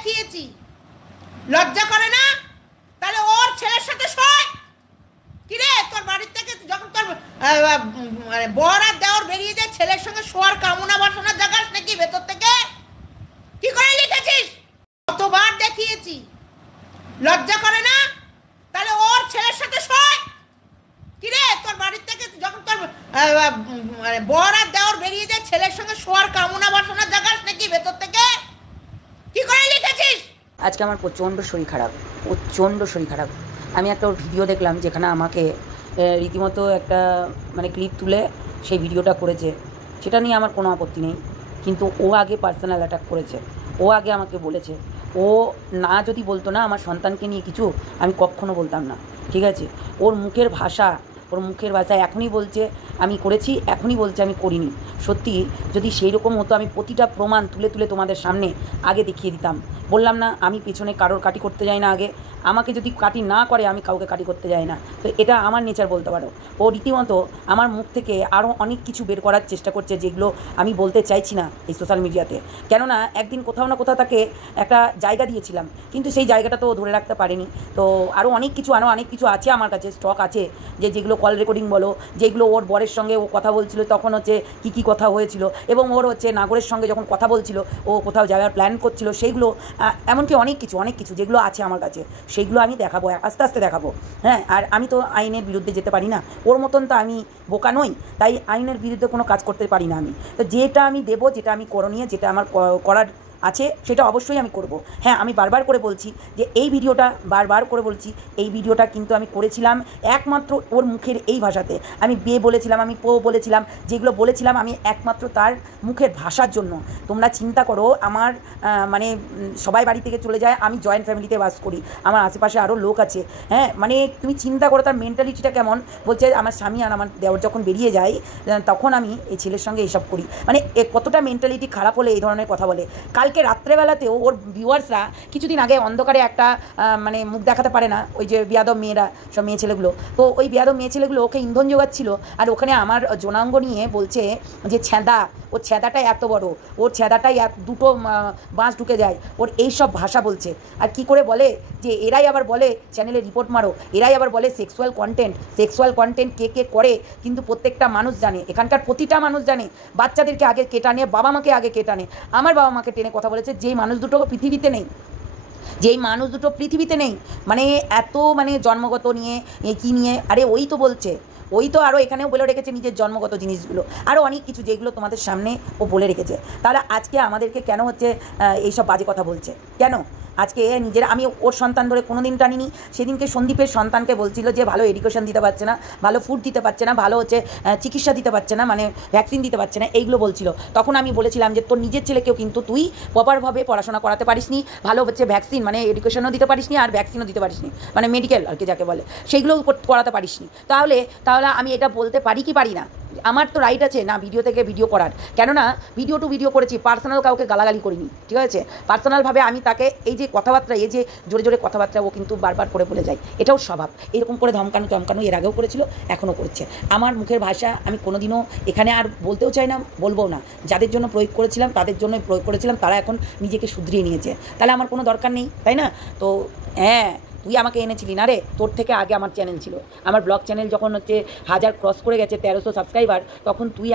দেখিয়েছি, লজ্জা করে না? তাহলে ওর ছেলের সাথে শোয় কিরে? তোর বাড়ির থেকে যখন তোর বর আর দেওর বেরিয়ে যায়, ছেলের সঙ্গে শোয়ার কামনা বাসনা জাগাস নাকি ভেতর থেকে? কি করে লিখেছিস? কতবার দেখিয়েছি, লজ্জা করে না? তাহলে ওর ছেলের সাথে শোয় কিরে? তোর বাড়ির থেকে যখন তোর বর আর দেওর বেরিয়ে যায়, ছেলের সঙ্গে শোয়ার কামনা বাসনা জাগাস নাকি ভেতর থেকে? কি করে লিখেছিস? আজকে আমার প্রচণ্ড শরীর খারাপ। আমি একটা ওর ভিডিও দেখলাম যেখানে আমাকে রীতিমতো একটা মানে ক্লিপ তুলে সেই ভিডিওটা করেছে। সেটা নিয়ে আমার কোনো আপত্তি নেই, কিন্তু ও আগে পার্সোনাল অ্যাটাক করেছে। ও আগে আমাকে বলেছে, ও না যদি বলতো না আমার সন্তানকে নিয়ে কিছু, আমি কখনো বলতাম না, ঠিক আছে? ওর মুখের ভাষা এখনই বলছে আমি করেছি, এখনই বলছে আমি করিনি। সত্যি যদি সেই রকম হতো, আমি প্রতিটা প্রমাণ তুলে তুলে তোমাদের সামনে আগে দেখিয়ে দিতাম। বললাম না, আমি পেছনে কারোর কাটি করতে যাই না। আগে আমাকে যদি কাটি না করে, আমি কাউকে কাটি করতে যাই না। তো এটা আমার নেচার বলতে পারো। ও রীতিমতো আমার মুখ থেকে আরও অনেক কিছু বের করার চেষ্টা করছে, যেগুলো আমি বলতে চাইছি না এই সোশ্যাল মিডিয়াতে। কেননা একদিন কোথাও না কোথাও তাকে একটা জায়গা দিয়েছিলাম, কিন্তু সেই জায়গাটা তো ধরে রাখতে পারিনি। তো আরও অনেক কিছু আছে আমার কাছে, স্টক আছে, যেগুলো কল রেকর্ডিং বলো, যেগুলো ওর বরের সঙ্গে ও কথা বলছিল, তখন হচ্ছে কী কথা হয়েছিল, এবং ওর হচ্ছে নাগরের সঙ্গে যখন কথা বলছিল, ও কোথাও যাওয়ার প্ল্যান করছিল, সেইগুলো এমনকি অনেক কিছু যেগুলো আছে আমার কাছে, সেইগুলো আমি দেখাবো, আস্তে আস্তে দেখাবো। হ্যাঁ, আর আমি তো আইনের বিরুদ্ধে যেতে পারি না, ওর মতন তো আমি বোকা নই, তাই আইনের বিরুদ্ধে কোনো কাজ করতে পারি না আমি। তো যেটা আমি দেবো, যেটা আমি করণীয়, যেটা আমার করার আছে, সেটা অবশ্যই আমি করব। হ্যাঁ, আমি বারবার করে বলছি যে এই ভিডিওটা কিন্তু আমি করেছিলাম একমাত্র ওর মুখের এই ভাষাতে। আমি বে বলেছিলাম, আমি পো বলেছিলাম, যেগুলো বলেছিলাম আমি একমাত্র তার মুখের ভাষার জন্য। তোমরা চিন্তা করো, আমার মানে সবাই বাড়ি থেকে চলে যায়, আমি জয়েন্ট ফ্যামিলিতে বাস করি, আমার আশেপাশে আরও লোক আছে। হ্যাঁ, মানে তুমি চিন্তা করো তার মেন্টালিটিটা কেমন। বলছে আমার স্বামী আর আমার দেওর যখন বেরিয়ে যায়, তখন আমি এই ছেলের সঙ্গে এইসব করি। মানে কতটা মেন্টালিটি খারাপ হলে এই ধরনের কথা বলে। কালকে রাত্রেবেলাতেও ওর ভিউয়ার্সরা কিছুদিন আগে অন্ধকারে একটা মানে মুখ দেখাতে পারে না, ওই যে বেয়াদব মেয়েরা, সব মেয়ে ছেলেগুলো, তো ওই বেয়াদব মেয়ে ছেলেগুলো ওকে ইন্ধন জোগাচ্ছিল, আর ওখানে আমার যৌনাঙ্গ নিয়ে বলছে যে ওর ছেঁদাটাই এত বড়, ওর ছেঁদাটাই দুটো বাঁশ ঢুকে যায়, ওর এইসব ভাষা বলছে। আর কি করে বলে যে এরাই আবার বলে চ্যানেলে রিপোর্ট মারো, এরাই আবার বলে সেক্সুয়াল কন্টেন্ট কে করে, কিন্তু প্রত্যেকটা মানুষ জানে, এখানকার প্রতিটা মানুষ জানে, বাচ্চাদেরকে আগে কে টানে, বাবা মাকে আগে কে টানে। আমার বাবা মাকে টেনে কথা বলেছে, যেই মানুষ দুটো পৃথিবীতে নেই, মানে এত মানে জন্মগত নিয়ে কী নিয়ে, আরে ওই তো বলছে, ওই তো আরও এখানেও বলে রেখেছে নিজের জন্মগত জিনিসগুলো, আরও অনেক কিছু যেগুলো তোমাদের সামনে ও বলে রেখেছে। তাহলে আজকে আমাদেরকে কেন হচ্ছে এইসব বাজে কথা বলছে কেন? আজকে নিজেরা, আমি ওর সন্তান ধরে কোনো দিন টানিনি। সেদিনকে সন্দীপের সন্তানকে বলছিল যে ভালো এডুকেশন দিতে পারছে না, ভালো ফুড দিতে পারছে না, ভালো হচ্ছে চিকিৎসা দিতে পারছে না, মানে ভ্যাকসিন দিতে পারছে না, এইগুলো বলছিল। তখন আমি বলেছিলাম যে তোর নিজের ছেলেকেও কিন্তু তুই প্রপারভাবে পড়াশোনা করাতে পারিসনি, ভালো হচ্ছে ভ্যাকসিন মানে এডুকেশনও দিতে পারিসনি, আর ভ্যাকসিনও দিতে পারিসনি, মানে মেডিকেল আর কি যাকে বলে, সেইগুলোও করাতে পারিসনি। তাহলে আমি এটা বলতে পারি কি পারি না? আমার তো রাইট আছে না ভিডিও থেকে ভিডিও করার, কেননা ভিডিও টু ভিডিও করেছি, পার্সোনাল কাউকে গালাগালি করিনি, ঠিক আছে? পার্সোনালভাবে আমি তাকে এই যে কথাবার্তা, এই যে জোরে জোরে কথাবার্তা ও কিন্তু বারবার করে বলে যায়, এটাও স্বভাব। এরকম করে ধমকানো এর আগেও করেছিল, এখনও করছে। আমার মুখের ভাষা আমি কোনোদিনও এখানে আর বলতেও চাই না, বলবো না। যাদের জন্য প্রয়োগ করেছিলাম তাদের জন্য প্রয়োগ করেছিলাম, তারা এখন নিজেকে শুধরিয়ে নিয়েছে, তাহলে আমার কোনো দরকার নেই, তাই না? তো হ্যাঁ, তুই আমাকে এনেছিলি না রে, তোর থেকে আগে আমার চ্যানেল ছিল, আমার ব্লগ চ্যানেল যখন হচ্ছে 1000 ক্রস করে গেছে, 1300 সাবস্ক্রাইবার, তখন তুই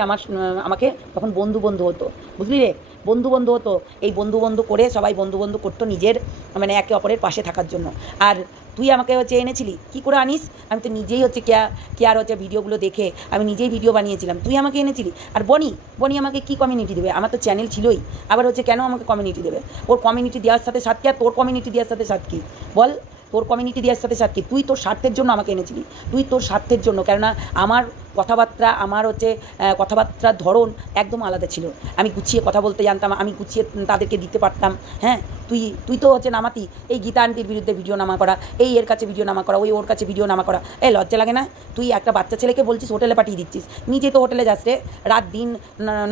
আমাকে তখন বন্ধু হতো, বুঝলি রে? বন্ধু হতো, এই বন্ধু করে সবাই বন্ধু করতো নিজের মানে একে অপরের পাশে থাকার জন্য। আর তুই আমাকে হচ্ছে এনেছিলি, কী করে আনিস? আমি তো নিজেই হচ্ছে কেয়ার হচ্ছে ভিডিওগুলো দেখে আমি নিজেই ভিডিও বানিয়েছিলাম, তুই আমাকে এনেছিলি। আর বনি আমাকে কি কমিউনিটি দেবে? আমার তো চ্যানেল ছিলই, আবার হচ্ছে কেন আমাকে কমিউনিটি দেবে? ওর কমিউনিটি দেওয়ার সাথে সাথ কি, আর তোর কমিউনিটি দেওয়ার সাথে সাথ কি বল? তোর কমিউনিটি দেওয়ার সাথে সাথে তুই তোর স্বার্থের জন্য আমাকে এনেছিলি, তুই তোর স্বার্থের জন্য, কেননা আমার কথাবার্তা, আমার হচ্ছে কথাবার্তার ধরন একদম আলাদা ছিল। আমি গুছিয়ে কথা বলতে জানতাম, আমি গুছিয়ে তাদেরকে দিতে পারতাম। হ্যাঁ, তুই তো হচ্ছে নামাতি, এই গীতা আন্টির বিরুদ্ধে ভিডিও নামা করা, এই এর কাছে ভিডিও নামা করা, ওই ওর কাছে ভিডিও নামা করা, লজ্জা লাগে না? তুই একটা বাচ্চা ছেলেকে বলছিস হোটেলে পাঠিয়ে দিচ্ছিস, নিজে তো হোটেলে যাস রে, রাত দিন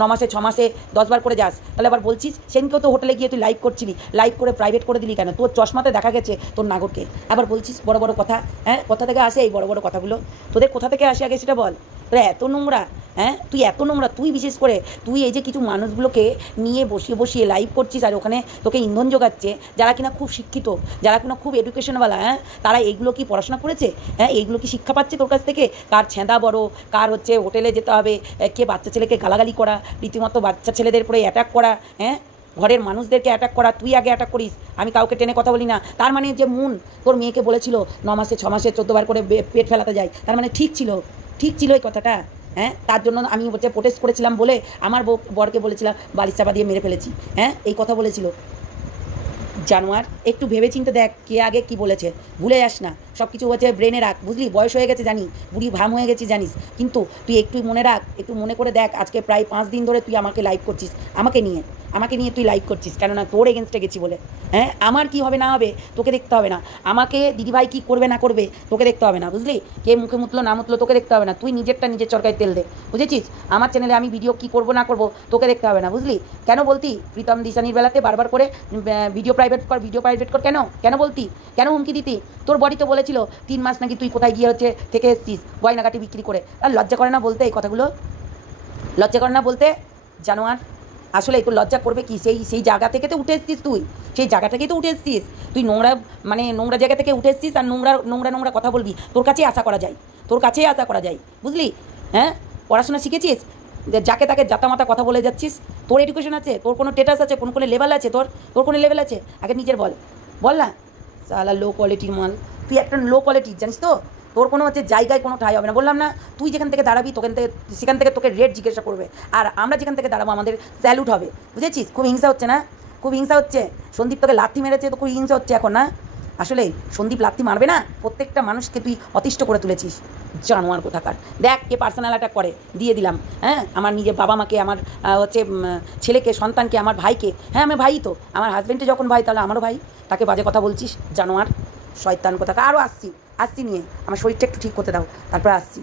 9 মাসে 6 মাসে 10 বার করে যাস, তাহলে আবার বলছিস সেদিনকেও তো হোটেলে গিয়ে তুই লাইভ করছিলি, লাইভ করে প্রাইভেট করে দিলি কেন? তোর চশমাতে দেখা গেছে তোর নাগরকে, আবার বলছিস বড় বড় কথা। হ্যাঁ, কোথা থেকে আসে এই বড় বড় কথাগুলো? তোদের কোথা থেকে আসে আগে সেটা বল। তো তোরা এত নোংরা, হ্যাঁ তুই এত নোংরা, তুই বিশেষ করে তুই এই যে কিছু মানুষগুলোকে নিয়ে বসিয়ে বসিয়ে লাইভ করছিস আর ওখানে তোকে ইন্ধন জোগাচ্ছে, যারা কিনা খুব শিক্ষিত, যারা কিনা খুব এডুকেশনওয়ালা, হ্যাঁ তারা এইগুলো কি পড়াশোনা করেছে? হ্যাঁ এইগুলো কি শিক্ষা পাচ্ছে তোর কাছ থেকে? কার ছেঁদা বড়, কার হচ্ছে হোটেলে যেতে হবে, কে বাচ্চা ছেলেকে গালাগালি করা, রীতিমতো বাচ্চা ছেলেদের উপরে অ্যাটাক করা, হ্যাঁ ঘরের মানুষদেরকে অ্যাটাক করা, তুই আগে অ্যাটাক করিস, আমি কাউকে টেনে কথা বলি না। তার মানে যে তোর মেয়েকে বলেছিল 9 মাসে 6 মাসে 14 বার করে পেট ফেলাতে যায়, তার মানে ঠিক ছিল এই কথাটা। হ্যাঁ তার জন্য আমি হচ্ছে প্রোটেস্ট করেছিলাম বলে আমার বরকে বলেছিলাম বালিশ চাপা দিয়ে মেরে ফেলেছি, হ্যাঁ এই কথা বলেছিল। জানোয়ার, একটু ভেবেচিন্তে দেখ কে আগে কি বলেছে, ভুলে যাস না, সব কিছু হচ্ছে ব্রেনে রাখ, বুঝলি? বয়স হয়ে গেছে জানি, বুড়ি ভাম হয়ে গেছি জানিস, কিন্তু তুই একটু মনে রাখ, একটু মনে করে দেখ, আজকে প্রায় 5 দিন ধরে তুই আমাকে লাইভ করছিস, আমাকে নিয়ে তুই লাইভ করছিস, কেননা তোর এগেনস্টে গেছি বলে। হ্যাঁ আমার কি হবে না হবে তোকে দেখতে হবে না, আমাকে দিদিভাই কি করবে না করবে তোকে দেখতে হবে না, বুঝলি? কে মুখে মুতলো না মুতলো তোকে দেখতে হবে না, তুই নিজের চরকায় তেল দে, বুঝেছিস? আমার চ্যানেলে আমি ভিডিও কি করবো না করবো তোকে দেখতে হবে না, বুঝলি? কেন বলতি প্রীতম দিশানির বেলাতে বারবার করে ভিডিও প্রাইভেট কর, কেন বলতি, কেন হুমকি দিতি? তোর বডি তো বলেছিল 3 মাস নাকি তুই কোথায় গিয়ে হচ্ছে থেকে এসছিস গয়নাগাটি বিক্রি করে, আর লজ্জা করে না বলতে এই কথাগুলো? লজ্জা করে না বলতে? জানোয়ার, আসলে একটু লজ্জা করবে কি? সেই জায়গা থেকে তো উঠে এসছিস তুই, সেই জায়গা থেকেই তো উঠে এসছিস তুই, নোংরা জায়গা থেকে উঠে এসছিস আর নোংরা কথা বলবি, তোর কাছেই আশা করা যায়, বুঝলি? হ্যাঁ পড়াশোনা শিখেছিস, যাকে তাকে জাতামাতা কথা বলে যাচ্ছিস? তোর এডুকেশন আছে? তোর কোনো স্ট্যাটাস আছে? কোনো লেভেল আছে? তোর কোনো লেভেল আছে? আগে নিজের বল না। সালা লো কোয়ালিটির মাল, তুই একটা লো কোয়ালিটির, জানিস তো? তোর কোনো হচ্ছে জায়গায় কোনো ঠাঁই হবে না, বললাম না? তুই যেখান থেকে দাঁড়াবি সেখান থেকে তোকে রেট জিজ্ঞাসা করবে, আর আমরা যেখান থেকে দাঁড়াবো আমাদের স্যালুট হবে, বুঝেছিস? খুব হিংসা হচ্ছে না? খুব হিংসা হচ্ছে? সন্দীপ তোকে লাথি মেরেছে তো খুব হিংসা হচ্ছে এখন, না? আসলে সন্দীপ লাথি মারবে না, প্রত্যেকটা মানুষকে তুই অতিষ্ঠ করে তুলেছিস, জানোয়ার কোথাকার। দেখ কে পার্সোনাল অ্যাটাক করে, দিয়ে দিলাম। হ্যাঁ আমার নিজের বাবা মাকে, আমার হচ্ছে ছেলেকে, সন্তানকে, আমার ভাইকে, হ্যাঁ আমার ভাই তো, আমার হাজব্যান্ডে যখন ভাই তাহলে আমারও ভাই, তাকে বাজে কথা বলছিস, জানোয়ার শয়তান কোথাকার। আরও আসছি নিয়ে, আমার শরীরটা একটু ঠিক করতে দাও, তারপরে আসছি।